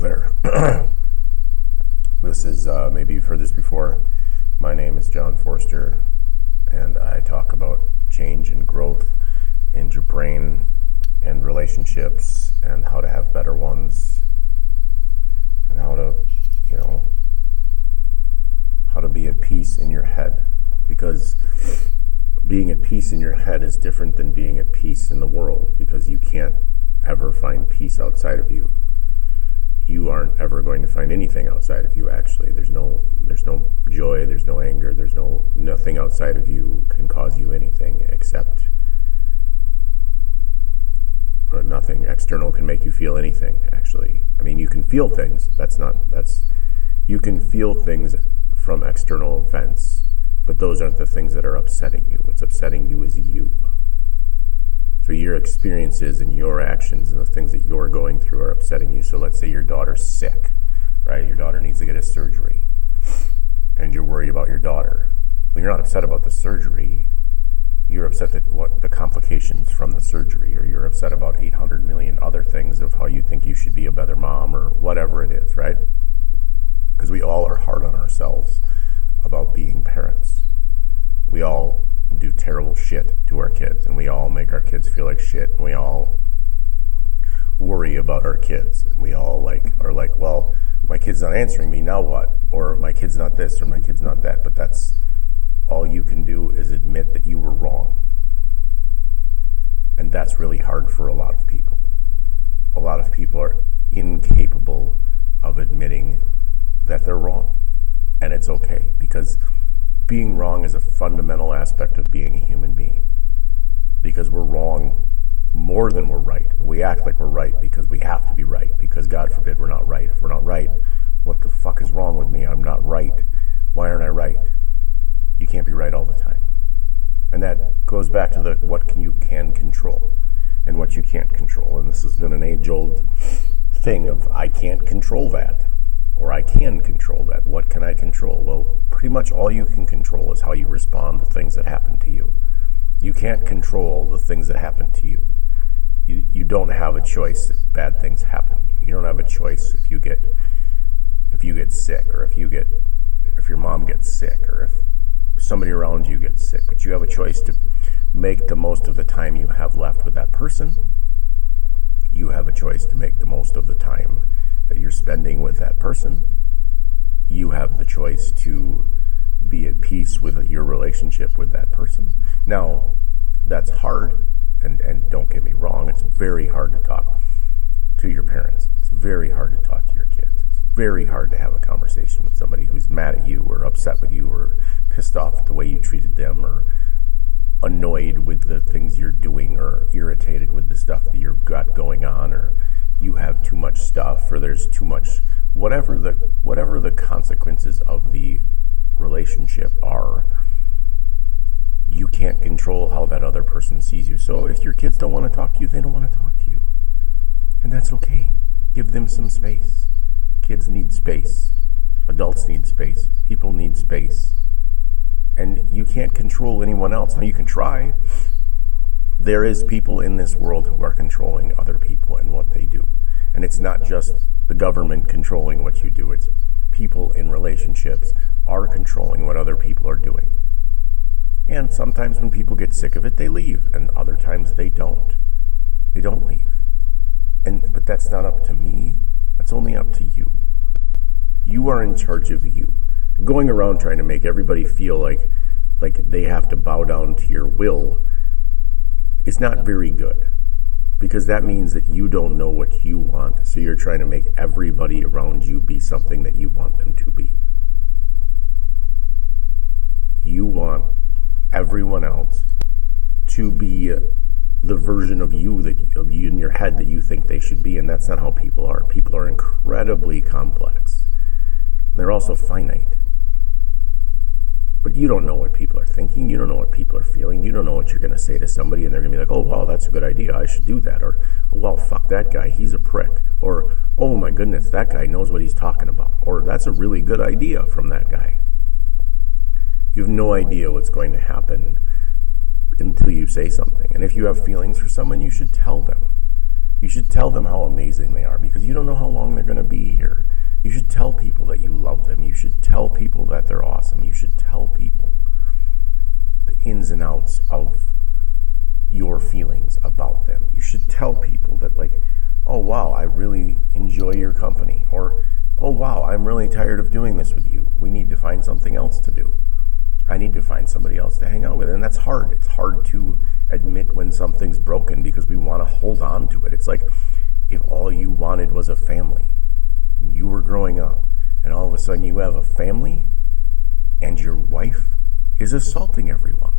Hello there. This is, maybe you've heard this before. My name is John Forster, and I talk about change and growth in your brain and relationships and how to have better ones and how to, how to be at peace in your head. Because being at peace in your head is different than being at peace in the world, because you can't ever find peace outside of you. You aren't ever going to find anything outside of you, actually. There's no joy, there's no anger, nothing outside of you can cause you anything except, or nothing external can make you feel anything, actually. I mean, you can feel things, you can feel things from external events, but those aren't the things that are upsetting you. What's upsetting you is you. So your experiences and your actions and the things that you're going through are upsetting you. So let's say your daughter's sick, right? Your daughter needs to get a surgery, and you're worried about your daughter. Well, you're not upset about the surgery. You're upset at what the complications from the surgery, or you're upset about 800 million other things of how you think you should be a better mom, or whatever it is, right? Because we all are hard on ourselves about being parents. We all do terrible shit to our kids, and we all make our kids feel like shit, and we all worry about our kids, and we all are like, well, my kid's not answering me, now what? Or my kid's not this, or my kid's not that. But that's all you can do, is admit that you were wrong. And that's really hard for a lot of people. A lot of people are incapable of admitting that they're wrong. And it's okay, because being wrong is a fundamental aspect of being a human being, because we're wrong more than we're right. We act like we're right because we have to be right, because God forbid we're not right. If we're not right, what the fuck is wrong with me? I'm not right. Why aren't I right? You can't be right all the time. And that goes back to what you can control and what you can't control. And this has been an age-old thing of, I can't control that. Or I can control that. What can I control? Well, pretty much all you can control is how you respond to things that happen to you. You can't control the things that happen to you. You don't have a choice if bad things happen. You don't have a choice if you get sick, or if your mom gets sick, or if somebody around you gets sick. But you have a choice to make the most of the time you have left with that person. You have a choice to make the most of the time that you're spending with that person. You have the choice to be at peace with your relationship with that person. Now, that's hard, and don't get me wrong, it's very hard to talk to your parents. It's very hard to talk to your kids. It's very hard to have a conversation with somebody who's mad at you, or upset with you, or pissed off at the way you treated them, or annoyed with the things you're doing, or irritated with the stuff that you've got going on, or you have too much stuff, or there's too much, whatever the consequences of the relationship are. You can't control how that other person sees you. So if your kids don't want to talk to you, they don't want to talk to you. And that's okay. Give them some space. Kids need space. Adults need space. People need space. And you can't control anyone else. Now, you can try. There is people in this world who are controlling other people and what they do. And it's not just the government controlling what you do. It's people in relationships are controlling what other people are doing. And sometimes when people get sick of it, they leave. And other times they don't. They don't leave. But that's not up to me. That's only up to you. You are in charge of you. Going around trying to make everybody feel like they have to bow down to your will is not very good, because that means that you don't know what you want, so you're trying to make everybody around you be something that you want them to be. You want everyone else to be the version of you in your head that you think they should be, and that's not how people are. People are incredibly complex. They're also finite. But you don't know what people are thinking. You don't know what people are feeling. You don't know what you're going to say to somebody, and they're going to be like, oh, wow, that's a good idea. I should do that. Or, oh, well, fuck that guy. He's a prick. Or, oh, my goodness, that guy knows what he's talking about. Or, that's a really good idea from that guy. You have no idea what's going to happen until you say something. And if you have feelings for someone, you should tell them. You should tell them how amazing they are, because you don't know how long they're going to be here. You should tell people that you love them. You should tell people that they're awesome. You should tell people the ins and outs of your feelings about them. You should tell people that, like, oh wow, I really enjoy your company, or oh wow, I'm really tired of doing this with you. We need to find something else to do. I need to find somebody else to hang out with. And that's hard. It's hard to admit when something's broken because we want to hold on to it. It's like if all you wanted was a family, and you were growing up, and all of a sudden you have a family and your wife is assaulting everyone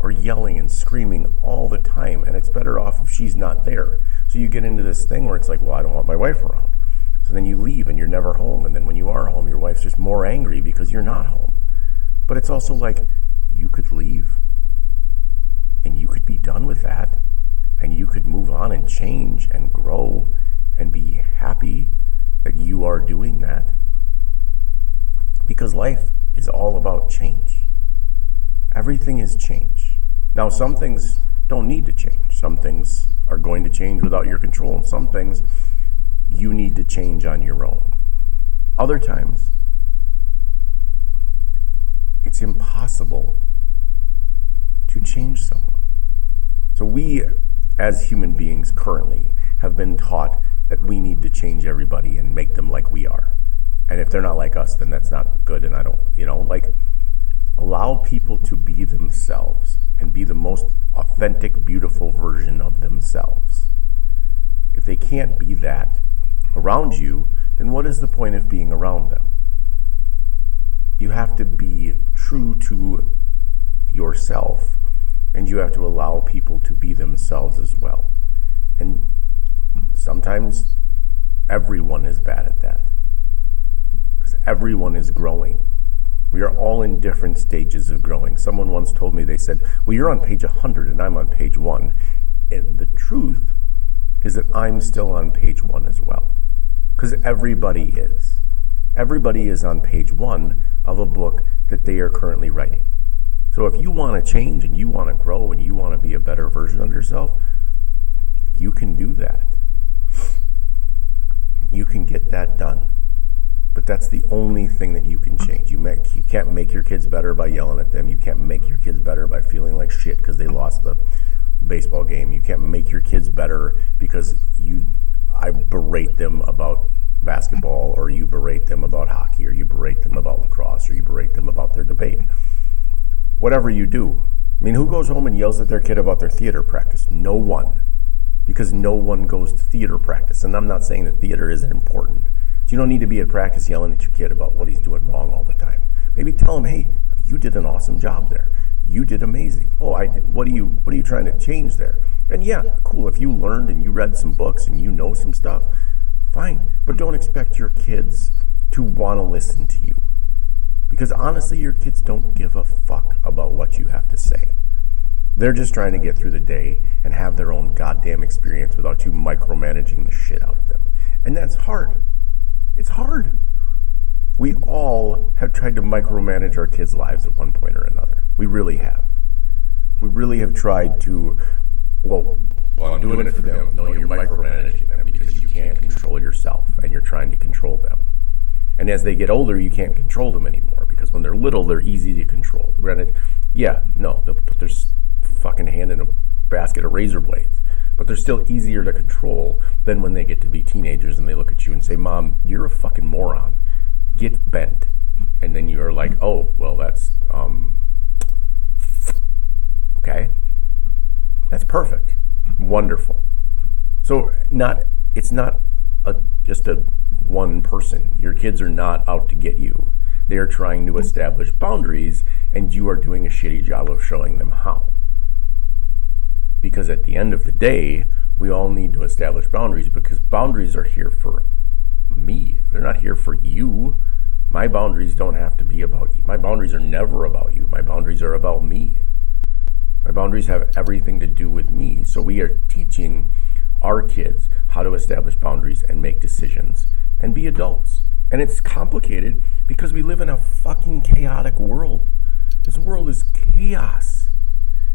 or yelling and screaming all the time, and it's better off if she's not there. So you get into this thing where it's like, well, I don't want my wife around. So then you leave and you're never home, and then when you are home, your wife's just more angry because you're not home. But it's also like, you could leave and you could be done with that, and you could move on and change and grow and be happy that you are doing that, because life is all about change. Everything is change. Now, some things don't need to change. Some things are going to change without your control, and some things you need to change on your own. Other times, it's impossible to change someone. So we, as human beings currently, have been taught that we need to change everybody and make them like we are. And if they're not like us, then that's not good. And I don't, allow people to be themselves and be the most authentic, beautiful version of themselves. If they can't be that around you, then what is the point of being around them? You have to be true to yourself, and you have to allow people to be themselves as well. And sometimes everyone is bad at that, because everyone is growing. We are all in different stages of growing. Someone once told me, they said, well, you're on page 100 and I'm on page 1. And the truth is that I'm still on page 1 as well, because everybody is. Everybody is on page 1 of a book that they are currently writing. So if you want to change and you want to grow and you want to be a better version of yourself, you can do that. You can get that done. But that's the only thing that you can change. You can't make your kids better by yelling at them. You can't make your kids better by feeling like shit because they lost the baseball game. You can't make your kids better because I berate them about basketball, or you berate them about hockey, or you berate them about lacrosse, or you berate them about their debate. Whatever you do. I mean, who goes home and yells at their kid about their theater practice? No one. Because no one goes to theater practice. And I'm not saying that theater isn't important. You don't need to be at practice yelling at your kid about what he's doing wrong all the time. Maybe tell him, hey, you did an awesome job there. You did amazing. Oh, I did. What are you trying to change there? And yeah, cool. If you learned and you read some books and you know some stuff, fine. But don't expect your kids to want to listen to you. Because honestly, your kids don't give a fuck about what you have to say. They're just trying to get through the day and have their own goddamn experience without you micromanaging the shit out of them. And that's hard. It's hard. We all have tried to micromanage our kids' lives at one point or another. We really have. We really have tried to, well, I'm doing it for them. No, you're micromanaging them because you can't control yourself and you're trying to control them. And as they get older, you can't control them anymore because when they're little, they're easy to control. Granted, they'll put their fucking hand in a basket of razor blades. But they're still easier to control than when they get to be teenagers and they look at you and say, Mom, you're a fucking moron. Get bent. And then you're like, oh, well, that's, okay. That's perfect. Wonderful. So it's not just a one person. Your kids are not out to get you. They are trying to establish boundaries, and you are doing a shitty job of showing them how. Because at the end of the day, we all need to establish boundaries, because boundaries are here for me. They're not here for you. My boundaries don't have to be about you. My boundaries are never about you. My boundaries are about me. My boundaries have everything to do with me. So we are teaching our kids how to establish boundaries and make decisions and be adults. And it's complicated because we live in a fucking chaotic world. This world is chaos.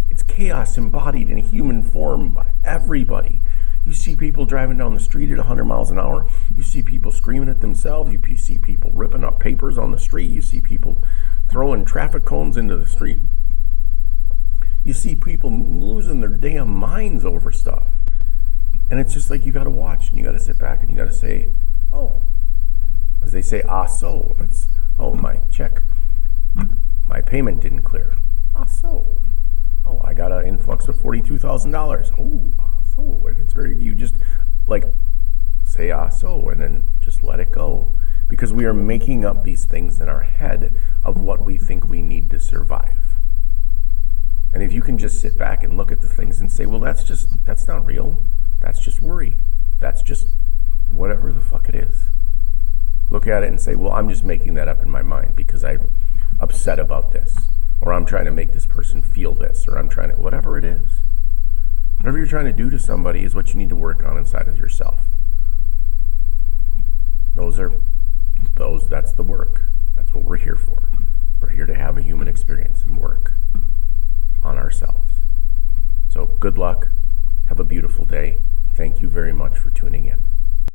It's chaos embodied in human form by everybody. You see people driving down the street at 100 miles an hour. You see people screaming at themselves. You see people ripping up papers on the street. You see people throwing traffic cones into the street. You see people losing their damn minds over stuff. And it's just like you got to watch and you got to sit back and you got to say, oh, as they say, so. It's, oh, my check, my payment didn't clear. So. Oh, I got an influx of $42,000. Oh, so. And it's very, you just like say, so, and then just let it go. Because we are making up these things in our head of what we think we need to survive. And if you can just sit back and look at the things and say, well, that's not real. That's just worry. That's just whatever the fuck it is. Look at it and say, well, I'm just making that up in my mind because I'm upset about this. Or I'm trying to make this person feel this. Or I'm trying to, whatever it is. Whatever you're trying to do to somebody is what you need to work on inside of yourself. That's the work. That's what we're here for. We're here to have a human experience and work on ourselves. So good luck. Have a beautiful day. Thank you very much for tuning in.